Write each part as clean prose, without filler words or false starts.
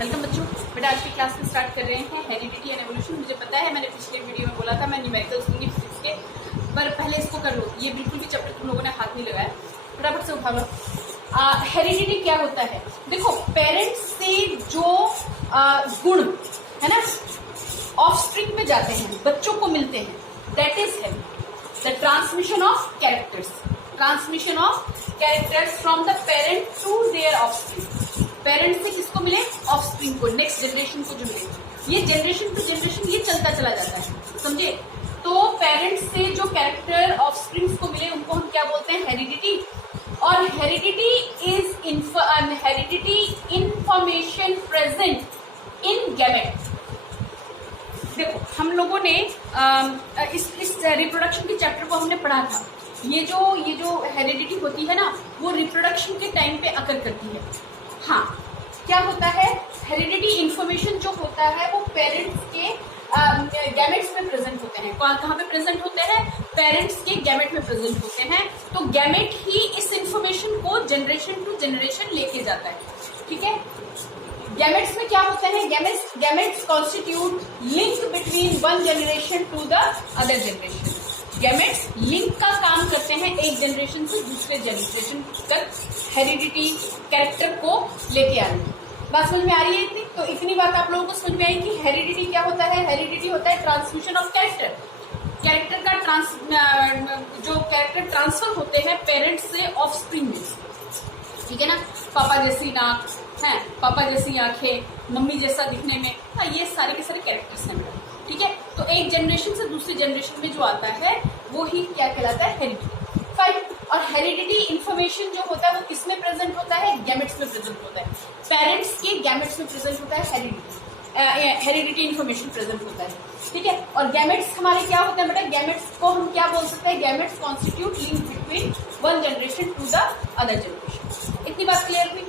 Welcome बच्चों। बेटा आज की क्लास में स्टार्ट कर रहे हैं हेरिडिटी एंड एवोल्यूशन। मुझे पता है मैंने पिछले वीडियो में बोला था मैं न्यूमेरिकल्स दूंगी फिजिक्स के, पर पहले इसको कर लो। ये बिल्कुल भी चैप्टर तुम लोगों ने हाथ नहीं लगाया, फटाफट से उठा लो। हेरिडिटी क्या होता है? देखो, पेरेंट्स से जो गुण है ना ऑफस्प्रिंग में जाते हैं, बच्चों को मिलते हैं, that is the transmission of characters. Transmission of characters from the parent to their offspring. Parents से किसको मिले? ऑफस्प्रिंग को, नेक्स्ट जनरेशन को जो मिले। ये जनरेशन टू जनरेशन ये चलता चला जाता है, समझे? तो पेरेंट्स से जो कैरेक्टर ऑफस्प्रिंग्स को मिले उनको हम क्या बोलते हैं? हेरिडिटी। और heredity is heredity information present in gamete. देखो, हम लोगों ने इस रिप्रोडक्शन के चैप्टर को हमने पढ़ा था। ये जो हेरिडिटी होती है ना, वो रिप्रोडक्शन के टाइम पे अकर करती है। हाँ, क्या होता है? हेरिडिटी इंफॉर्मेशन जो होता है वो पेरेंट्स के गैमेट्स में प्रेजेंट होते हैं। कहाँ पे प्रेजेंट होते हैं? पेरेंट्स के गैमेट में प्रेजेंट होते हैं। तो गैमेट ही इस इंफॉर्मेशन को जनरेशन टू जनरेशन लेके जाता है, ठीक है? गैमेट्स में क्या होता है? Gametes constitute link between one generation to the other generation. Gametes link का काम करते हैं एक जनरेशन से दूसरे जनरेशन तक हेरिडिटी कैरेक्टर को लेके आने की। बात समझ में आ रही है इतनी? तो इतनी बात आप लोगों को समझ में आई कि हेरिडिटी क्या होता है? हेरिडिटी होता है ट्रांसमिशन ऑफ कैरेक्टर। कैरेक्टर का जो कैरेक्टर ट्रांसफर होते हैं पेरेंट्स से ऑफस्प्रिंग में, ठीक है ना? पापा जैसी नाक है, पापा जैसी आंखें, मम्मी जैसा दिखने में, हाँ, ये सारे के सारे कैरेक्टर्स हैं, ठीक है? तो एक जनरेशन से दूसरी जनरेशन में जो आता है वो ही क्या कहलाता है? हेरिडिटी। फाइन। और हेरिडिटी इंफॉर्मेशन जो होता है वो किस में प्रेजेंट होता है? गैमेट्स में प्रेजेंट होता है। पेरेंट्स के गैमेट्स में प्रेजेंट होता है हेरिडिटी इंफॉर्मेशन प्रेजेंट होता है, ठीक है? और गैमेट्स हमारे क्या होते हैं बेटा? गैमेट्स को हम क्या बोल सकते हैं? Gametes constitute link between one generation to the other generation. इतनी बात क्लियर हुई?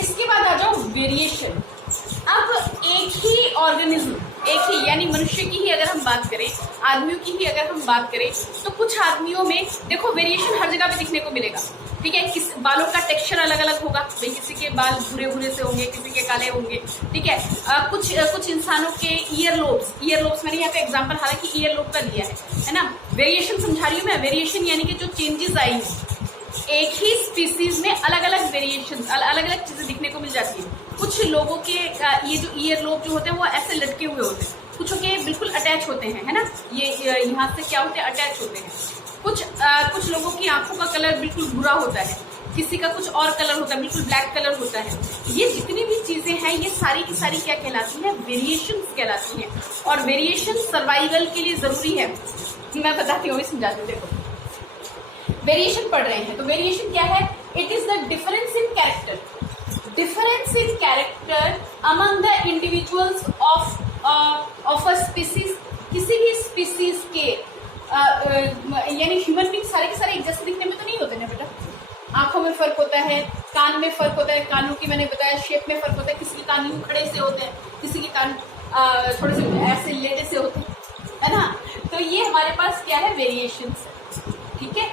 इसके बाद आ जाओ वेरिएशन। अब एक ही ऑर्गेनिज्म, एक ही यानी मनुष्य की ही अगर हम बात करें, आदमियों की ही अगर हम बात करें, तो कुछ आदमियों में देखो वेरिएशन हर जगह पे दिखने को मिलेगा, ठीक है? बालों का टेक्सचर अलग अलग होगा भाई, किसी के बाल भूरे भूरे से होंगे, किसी के काले होंगे, ठीक है? कुछ इंसानों के ईयर लोब्स मैंने यहाँ पे एग्जांपल हालांकि ईयर लोब का दिया है ना? वेरिएशन समझा रही हूँ मैं। वेरिएशन यानी कि जो चेंजेस आई हैं, एक ही स्पीसीज में अलग अलग वेरिएशन, अलग अलग चीजें दिखने को मिल जाती है। कुछ लोगों के ये जो ईयर लोब जो होते हैं वो ऐसे लटके हुए होते हैं, कुछों के बिल्कुल अटैच होते हैं, है ना? ये यहाँ से क्या होते हैं? अटैच होते हैं। कुछ लोगों की आंखों का कलर बिल्कुल भूरा होता है, किसी का कुछ और कलर होता है, बिल्कुल ब्लैक कलर होता है। ये जितनी भी चीजें हैं ये सारी की सारी क्या कहलाती है? वेरिएशन कहलाती हैं। और वेरिएशन सर्वाइवल के लिए जरूरी है। मैं बताती हूँ, समझाती हूँ। देखो, वेरिएशन पढ़ रहे हैं तो वेरिएशन क्या है? It is the difference in character. Difference in character among the individuals of a species. किसी भी स्पीसीज के यानी ह्यूमन बींग सारे के सारे एक जैसे दिखने में तो नहीं होते ना बेटा। आंखों में फर्क होता है, कान में फर्क होता है, कानों की मैंने बताया शेप में फर्क होता है। किसी के कान यूं खड़े से होते हैं, किसी के कान थोड़े से ऐसे लेटे से होते हैं, है ना? तो ये हमारे पास क्या है? वेरिएशंस, ठीक है?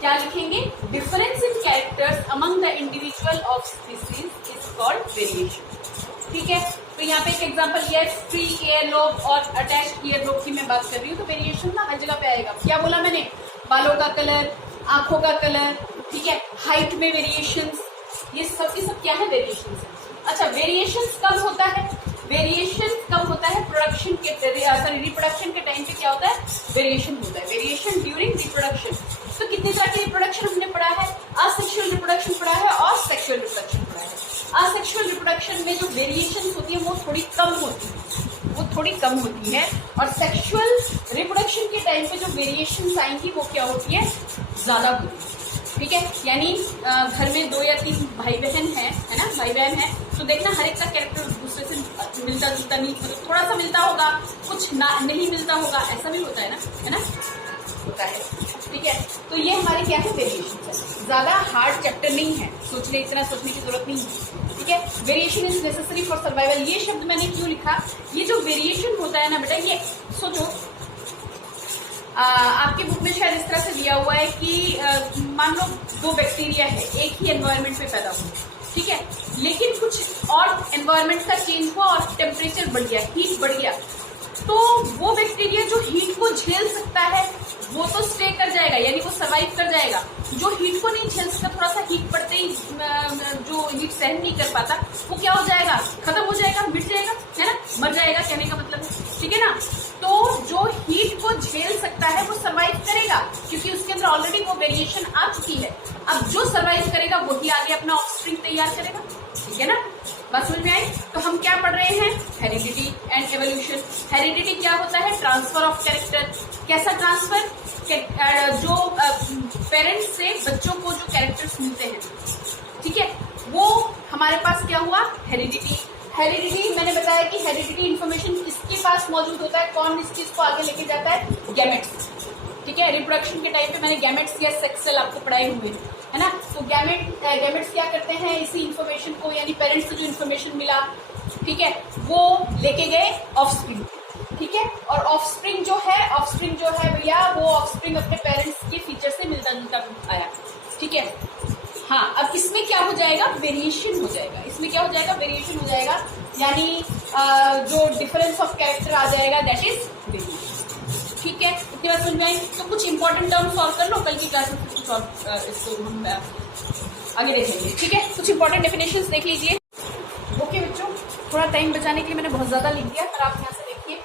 क्या लिखेंगे? Difference in characters among the individual of species is called variation, ठीक है? तो यहाँ पे एक एग्जांपल ये फ्री ईयर लोब और अटैच्ड ईयर लोब की मैं बात कर रही हूँ। तो वेरिएशन ना हर जगह पे आएगा। क्या बोला मैंने? बालों का कलर, आंखों का कलर, ठीक है? हाइट में वेरिएशंस, ये सब की सब क्या है? वेरिएशंस है। अच्छा, वेरिएशंस कब होता है? वेरिएशन कब होता है? प्रोडक्शन के रिप्रोडक्शन के टाइम पे क्या होता है? वेरिएशन होता है। Variation during reproduction. तो कितने तरह के रिप्रोडक्शन हमने पढ़ा है? असेक्सुअल रिप्रोडक्शन पढ़ा है और सेक्सुअल रिप्रोडक्शन पढ़ा है। असेक्सुअल रिप्रोडक्शन में जो वेरिएशन होती है वो थोड़ी कम होती है, और सेक्सुअल रिप्रोडक्शन के टाइम पे जो वेरिएशन आएंगी वो क्या होती है? ज्यादा होती है, ठीक है? यानी घर में 2 या 3 भाई बहन है ना? भाई बहन है तो देखना हर एक का कैरेक्टर दूसरे से मिलता जुलता नहीं, मतलब थोड़ा सा मिलता होगा, कुछ नहीं मिलता होगा, ऐसा भी होता है ना? होता है, ठीक है? तो ये हमारे क्या है? वेरिएशन है। ज्यादा हार्ड चैप्टर नहीं है, इतना सोचने की जरूरत नहीं है, ठीक है? Variation is necessary for survival. ये शब्द मैंने क्यों लिखा? ये जो वेरिएशन होता है ना बेटा, ये सोचो आपके बुक में शायद इस तरह से दिया हुआ है कि मान लो 2 बैक्टीरिया है, एक ही एनवायरनमेंट में पैदा हुए, ठीक है। लेकिन कुछ और एनवायरनमेंट का चेंज हुआ और टेम्परेचर बढ़ गया, हीट बढ़ गया, तो वो बैक्टीरिया जो हीट को झेल सकता है वो तो स्टे कर जाएगा, यानी वो सर्वाइव कर जाएगा। जो हीट को नहीं झेल सकता, थोड़ा सा हीट पड़ते ही जो हीट सहन नहीं कर पाता, वो क्या हो जाएगा, खत्म हो जाएगा, मिट जाएगा, है ना, मर जाएगा, कहने का मतलब है, ठीक है ना। तो जो हीट को झेल सकता है वो सर्वाइव करेगा, क्योंकि उसके अंदर ऑलरेडी वो वेरिएशन आ चुकी है। अब जो सर्वाइव करेगा वही आगे अपना ऑफस्प्रिंग तैयार करेगा, ठीक है ना। बात समझ में आई? तो हम क्या पढ़ रहे हैं, हेरिडिटी एंड एवोल्यूशन। हेरिडिटी क्या होता है, ट्रांसफर ऑफ कैरेक्टर। कैसा ट्रांसफर, जो पेरेंट्स से बच्चों को जो कैरेक्टर्स मिलते हैं, ठीक है, वो हमारे पास क्या हुआ, हेरिडिटी। हेरिडिटी मैंने बताया कि हेरिडिटी इन्फॉर्मेशन किसके पास मौजूद होता है, कौन इस चीज को आगे लेके जाता है, गैमेट्स, ठीक है। रिप्रोडक्शन के टाइम पे मैंने गैमेट्स या सेक्स सेल आपको पढ़ाए हुए हैं, है ना। तो गैमेट्स क्या करते हैं, इसी इन्फॉर्मेशन को, यानी पेरेंट्स से जो इन्फॉर्मेशन मिला, ठीक है, वो लेके गए ऑफस्प्रिंग, ठीक है। और ऑफस्प्रिंग जो है भैया, वो ऑफस्प्रिंग अपने पेरेंट्स के फीचर से मिलता जुलता आया, ठीक है। हाँ, अब इसमें क्या हो जाएगा, वेरिएशन हो जाएगा। इसमें क्या हो जाएगा, वेरिएशन हो जाएगा, यानी जो डिफरेंस ऑफ कैरेक्टर आ जाएगा, दैट इज वेरिएशन, ठीक है। इतनी बात समझ में आई? तो कुछ इंपॉर्टेंट टर्म सॉल्व कर लो, कल की क्लास में कुछ और इसको हम आगे देखेंगे, ठीक है। कुछ इंपॉर्टेंट डेफिनेशंस देख लीजिए। ओके बच्चों, थोड़ा टाइम बचाने के लिए मैंने बहुत ज्यादा लिख दिया, पर आप यहाँ से देखिए।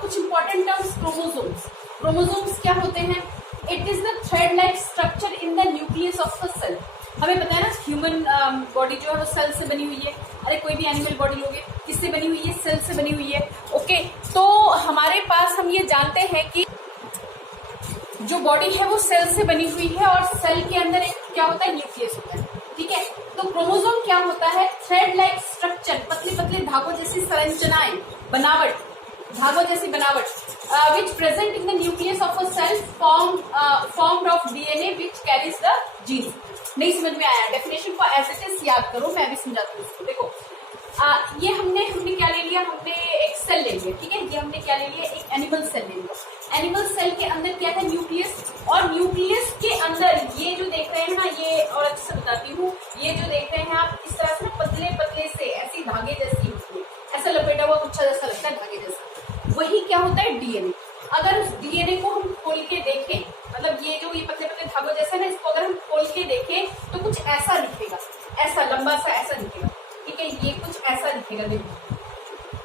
कुछ इंपॉर्टेंट टर्म्स, क्रोमोसोम्स। क्रोमोसोम्स क्या होते हैं, it is the thread like structure in the nucleus of the cell. हमें पता है ना, ह्यूमन बॉडी जो है वो सेल से बनी हुई है। अरे कोई भी एनिमल बॉडी लोगे, किससे बनी हुई है, सेल से बनी हुई है, ओके। तो हमारे पास हम ये जानते हैं कि जो बॉडी है वो सेल से बनी हुई है, और सेल के अंदर एक क्या होता है, न्यूक्लियस होता है, ठीक है। तो क्रोमोसोम क्या होता है, थ्रेड लाइक स्ट्रक्चर, पतले पतले धागों जैसी संरचनाएं, बनावट, धागों जैसी बनावट, which present in the nucleus of a cell formed of DNA which carries the genes। नहीं समझ में आया, डेफिनेशन को एज इट इज याद करो, मैं अभी समझाती हूँ इसको। देखो ये हमने क्या ले लिया, हमने एक सेल ले लिया, ठीक है। ये हमने क्या ले लिया, एक एनिमल सेल ले लिया। एनिमल सेल के अंदर क्या है, न्यूक्लियस, और न्यूक्लियस के अंदर ये जो देख रहे हैं ना, ये और अच्छे से बताती हूँ, ये जो देख रहे हैं आप, इस तरह से पतले पतले से ऐसी धागे जैसी होती है, ऐसा लपेटा हुआ गुच्छा जैसा लगता है, धागे जैसा, वही क्या होता है, डीएनए। अगर उस डीएनए को हम खोल के देखें, मतलब ये जो ये पतले पतले धागों जैसा ना, इसको अगर हम खोल के देखें तो कुछ ऐसा दिखेगा, ऐसा लंबा सा ऐसा दिखेगा, ठीक है। ये कुछ ऐसा दिखेगा, देखो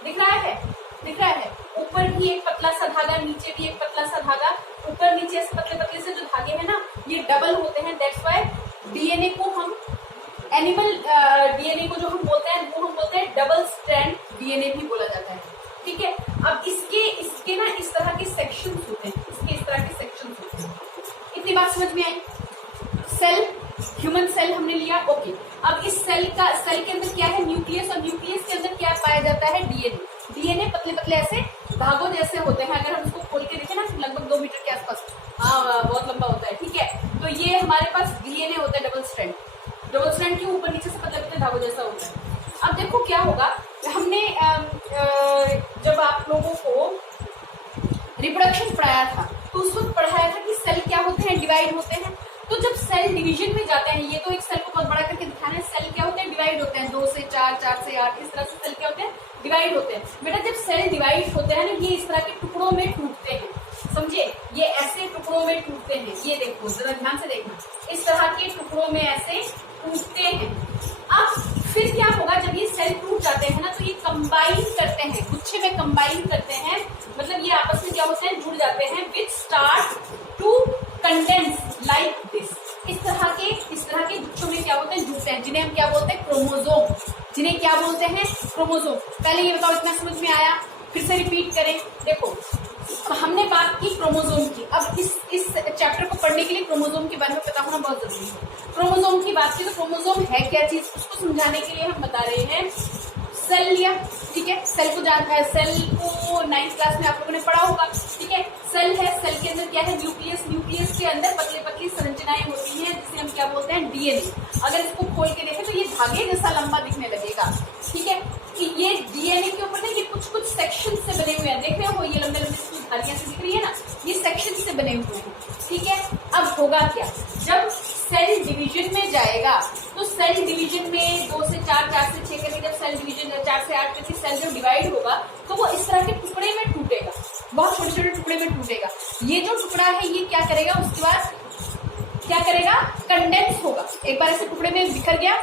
दिख रहा है, ऊपर भी एक पतला सा धागा, नीचे भी एक पतला सा धागा, ऊपर नीचे ऐसे पतले पतले से जो धागे हैं ना, ये डबल होते हैं। दैट्स व्हाई डीएनए को हम एनिमल डीएनए को जो हम बोलते हैं, वो हम बोलते हैं डबल स्ट्रैंड डीएनए भी बोला जाता है, ठीक है। अब इसके ना इस तरह के सेक्शंस होते हैं, इसके इस तरह के सेक्शंस होते हैं। इतनी बात समझ में आई? सेल, ह्यूमन सेल हमने लिया, ओके। अब इस सेल के अंदर क्या है, न्यूक्लियस, और न्यूक्लियस के अंदर क्या पाया जाता है, डीएनए। डीएनए पतले पतले ऐसे धागों जैसे होते हैं, अगर हम इसको खोल के देखें ना, लगभग 2 मीटर के आसपास, हाँ बहुत लंबा होता है, ठीक है। तो ये हमारे पास डीएनए होता है, डबल स्ट्रैंड के ऊपर नीचे से पतले पतले धागों जैसा होता है। अब देखो क्या होगा, हमने जब आप लोगों को रिप्रोडक्शन पढ़ाया था, तो उस वक्त पढ़ाया था कि सेल क्या होते हैं, डिवाइड होते हैं। तो जब सेल डिवीजन में जाते हैं, ये तो एक सेल को बहुत बड़ा करके दिखाना है, सेल क्या होते हैं, डिवाइड होते हैं, 2 से 4, 4 से 8, इस तरह से सेल क्या होते हैं, डिवाइड होते हैं। बेटा जब सेल डिवाइड होते हैं ना, ये इस तरह के टुकड़ों में टूटते हैं, समझे, ये ऐसे टुकड़ों में टूटते हैं, ये देखो जरा ध्यान से देखना, इस तरह के टुकड़ों में ऐसे टूटते हैं। अब फिर क्या होगा, जब ये सेल टूट जाते हैं ना, तो ये कंबाइन करते हैं, गुच्छे में कंबाइन करते हैं, मतलब ये आपस में क्या होते हैं, जुड़ जाते हैं, which start to condense like this. इस तरह के गुच्छों में क्या होते हैं, जुड़ते हैं, जिन्हें हम क्या बोलते हैं, क्रोमोसोम। जिन्हें क्या बोलते हैं, क्रोमोसोम। पहले ये बताओ, इतना समझ में आया? फिर से रिपीट करें। देखो हमने बात की क्रोमोसोम की, अब इस चैप्टर को पढ़ने के लिए क्रोमोसोम के बारे में पता होना बहुत जरूरी है। क्रोमोसोम की बात की तो क्रोमोसोम है क्या चीज, उसको समझाने के लिए हम बता रहे हैं, सेल लिया, ठीक है। सेल को 9th क्लास में आप लोगों ने पढ़ा होगा, ठीक है। सेल है, सेल के अंदर क्या है, न्यूक्लियस, न्यूक्लियस के अंदर पतली पतली संरचनाएं होती हैं, जिसे हम क्या बोलते हैं, डीएनए। अगर इसको खोल के देखें तो ये धागे जैसा लंबा दिखने लगेगा, ठीक है। कि ये डीएनए के ऊपर ना ये कुछ कुछ सेक्शन से बने हुए हैं, देख रहे हो, ये लंबे लंबे धागियां से दिख रही है ना, ये सेक्शन से बने हुए हैं, ठीक है। अब होगा क्या, जब सेल डिवीजन में जाएगा तो सेल डिवीजन में 2 से 4, 4 से 6 करके जब सेल डिवीजन 4 से 8 करके सेल जब डिवाइड होगा तो वो इस तरह के टुकड़े में टूटेगा, बहुत छोटे छोटे टुकड़े में टूटेगा। ये जो टुकड़ा है ये क्या करेगा, उसके बाद क्या करेगा, कंडेंस होगा। एक बार ऐसे टुकड़े में बिखर गया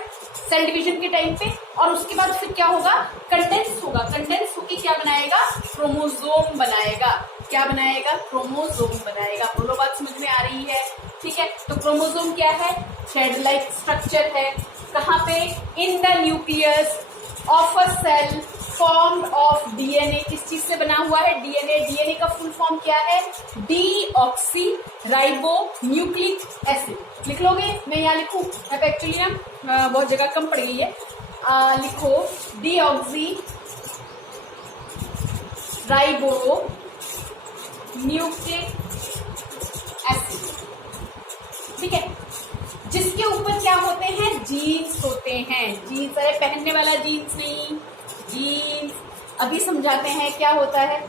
सेल डिवीजन के टाइम पे, और उसके बाद फिर क्या होगा, कंडेंस होगा। कंडेंस होकर क्या बनाएगा, क्रोमोसोम बनाएगा। क्या बनाएगा, क्रोमोसोम बनाएगा। बोलो बात समझ में आ रही है? ठीक है, तो क्रोमोसोम क्या है, थ्रेड लाइक स्ट्रक्चर है। कहाँ पे, in the nucleus of a cell formed of DNA. किस चीज से बना हुआ है, डीएनए। डीएनए का फुल फॉर्म क्या है, डीऑक्सी राइबो न्यूक्लिक एसिड। लिख लोगे, मैं यहाँ लिखूं, अब एक्चुअली ना बहुत जगह कम पड़ गई है। लिखो डीऑक्सी राइबो न्यूक्लिक एसिड। ठीक है, जिसके ऊपर क्या होते हैं, जीन्स होते हैं। जीन्स, अरे पहनने वाला जीन्स नहीं, जीन्स। अभी समझाते हैं क्या होता है।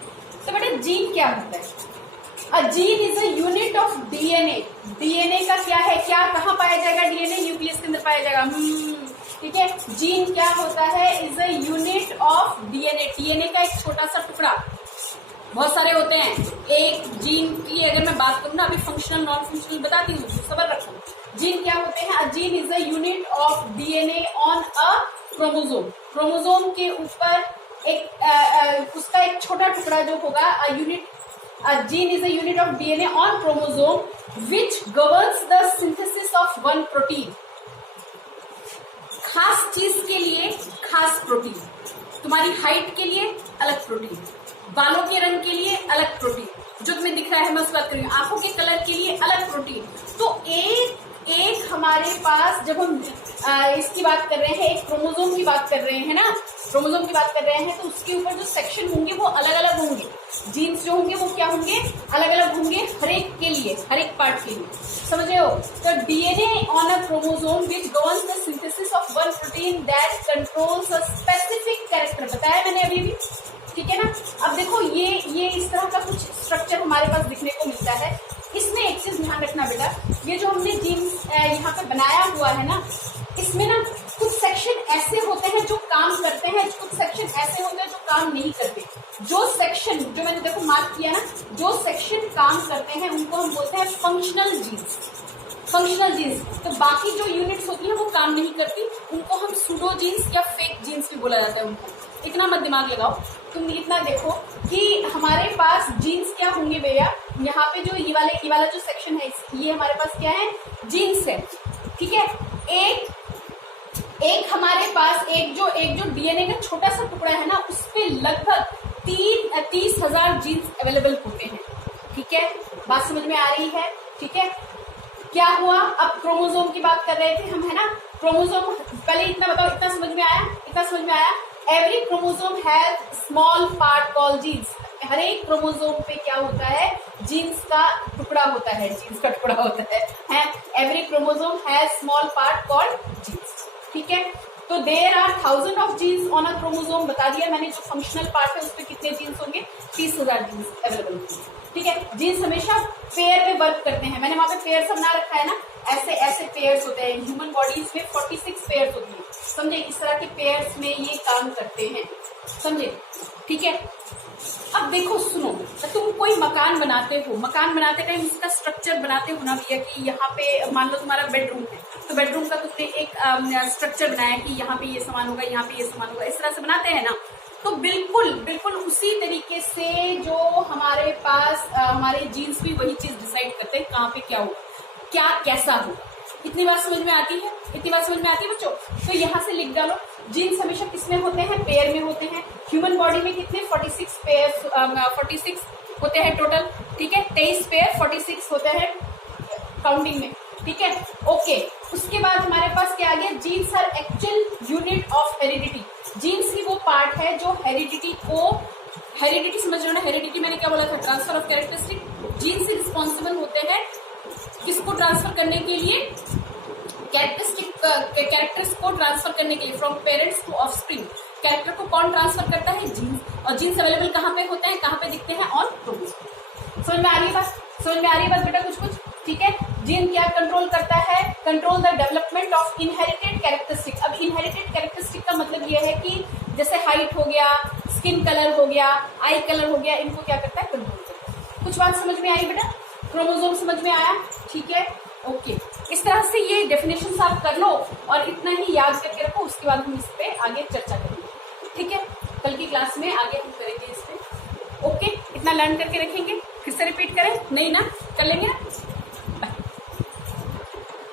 तो बेटा जीन क्या होता है, a gene is a unit of DNA. DNA का क्या है, क्या कहाँ पाया जाएगा, डीएनए न्यूक्लियस के अंदर पाया जाएगा। ठीक है, जीन क्या होता है, is a unit of DNA. DNA का एक छोटा सा टुकड़ा, बहुत सारे होते हैं। एक जीन की अगर मैं बात करूँ ना, अभी फंक्शनल नॉन फंक्शनल बताती हूँ, सबर रखो। जीन क्या होते हैं, a gene is a unit of DNA on a chromosome. Chromosome के ऊपर एक उसका एक छोटा टुकड़ा जो होगा, a unit, a gene is a unit of DNA on chromosome which governs the synthesis of one protein. खास चीज के लिए खास प्रोटीन, तुम्हारी हाइट के लिए अलग प्रोटीन, बालों के रंग के लिए अलग प्रोटीन, जो तुम्हें दिख रहा है मैं उस बात कर रही हूँ, आंखों के कलर के लिए अलग प्रोटीन। तो एक हमारे पास, जब हम इसकी बात कर रहे हैं, एक क्रोमोसोम की बात कर रहे हैं ना, क्रोमोसोम की बात कर रहे हैं, तो उसके ऊपर जो सेक्शन होंगे वो अलग अलग होंगे। जीन्स जो होंगे वो क्या होंगे, अलग अलग होंगे, हर एक के लिए, हर एक पार्ट के लिए। समझ रहे हो? तो DNA on a chromosome which governs the synthesis of one protein that controls a specific character. बताया मैंने अभी भी, ठीक है ना। अब देखो ये इस तरह का कुछ स्ट्रक्चर हमारे पास दिखने को मिलता है। इसमें एक चीज ध्यान रखना बेटा, ये जो हमने जीन्स यहाँ पे बनाया हुआ है ना, इसमें ना कुछ सेक्शन ऐसे होते हैं जो काम करते हैं, कुछ सेक्शन ऐसे होते हैं जो काम नहीं करते। जो सेक्शन, जो मैंने देखो मार्क किया ना, जो सेक्शन काम करते हैं उनको हम बोलते हैं फंक्शनल जीन्स। Functional jeans. तो बाकी जो यूनिट्स होती हैं वो काम नहीं करती, उनको हम सूडो जीन्स या फेक जीन्स भी बोला जाता है उनको। इतना मत दिमाग लगाओ, तुम इतना देखो कि हमारे पास जीन्स क्या होंगे भैया, यहाँ पे जो ये वाला जो सेक्शन है, ये हमारे पास क्या है, जीन्स है। ठीक है, एक हमारे पास एक जो डीएनए का छोटा सा टुकड़ा है ना, उस पे लगभग 30,000 जीन्स अवेलेबल होते हैं। ठीक है, बात समझ में आ रही है? ठीक है, क्या हुआ, अब क्रोमोसोम की बात कर रहे थे हम, है ना। क्रोमोसोम, पहले इतना बताओ, इतना समझ में आया, इतना समझ में आया। Every chromosome has small part called genes. हर एक क्रोमोसोम पे क्या होता है, जीन्स का टुकड़ा होता है, जीन्स का टुकड़ा होता है। Every chromosome has small part called genes. ठीक है, तो there are 1000 of genes on a chromosome. बता दिया मैंने, जो फंक्शनल पार्ट है उस पर कितने जीन्स होंगे, 30,000 जीन्स अवेलेबल होंगे। ठीक है, जीन्स हमेशा पेयर में वर्क करते हैं। मैंने वहां पे पेयर सब ना रखा है ना, ऐसे पेयर्स होते हैं। ह्यूमन बॉडीज में 46 पेयर्स होती है, समझे। इस तरह के पेयर्स में ये काम करते हैं, समझे। ठीक है, अब देखो सुनो, तुम कोई मकान बनाते हो, मकान बनाते टाइम इसका स्ट्रक्चर बनाते हो ना भैया, कि यहाँ पे मान लो तुम्हारा बेडरूम है, तो बेडरूम का तुमने एक स्ट्रक्चर बनाया कि यहाँ पे ये सामान होगा, यहाँ पे ये सामान होगा, इस तरह से बनाते हैं ना। तो बिल्कुल उसी तरीके से जो हमारे पास हमारे जीन्स भी वही चीज डिसाइड करते हैं कहाँ पे क्या होगा, क्या कैसा होगा। इतनी बात समझ में आती है? इतनी बात समझ में आती है बच्चों? तो यहाँ से लिख डालो, जीन्स हमेशा किसमें होते हैं, पेयर में होते हैं। ह्यूमन बॉडी में कितने 46 पेयर 46 होते हैं टोटल। ठीक है, 23 पेयर 46 होते हैं काउंटिंग में। ठीक है, ओके। उसके बाद हमारे पास क्या आ गया, genes are actual unit of heredity. Genes ही वो पार्ट है जो हेरिडिटी समझ रहे हो ना, हेरिडिटी मैंने क्या बोला था, ट्रांसफर ऑफ कैरेक्टरिस्टिक। जीन्स से रिस्पॉन्सिबल होते हैं किसको ट्रांसफर करने के लिए, कैरेक्टर्स को ट्रांसफर करने के लिए, from parents to offspring. Character को कौन ट्रांसफर करता है, जीन्स। और जीन्स अवेलेबल कहाँ पे होते हैं, कहाँ पे दिखते हैं, ऑन क्रोमोसोम। समझ में आ रही है बात? समझ में आ रही है बात बेटा? कुछ ठीक है। जीन क्या कंट्रोल करता है? Control the development of inherited characteristic. अब इनहेरिटेड कैरेक्टरिस्टिक का मतलब ये है कि जैसे हाइट हो गया, स्किन कलर हो गया, आई कलर हो गया, इनको क्या करता है? कंट्रोल करता है। कुछ बात समझ में आई बेटा? क्रोमोसोम समझ में आया? ठीक है, ओके। इस तरह से ये डेफिनेशन आप कर लो और इतना ही याद करके रखो, उसके बाद हम इस पे आगे चर्चा करेंगे, ठीक है। कल की क्लास में आगे हम करेंगे इस पे, ओके। इतना लर्न करके रखेंगे, फिर से रिपीट करें? नहीं ना, कर लेंगे ना?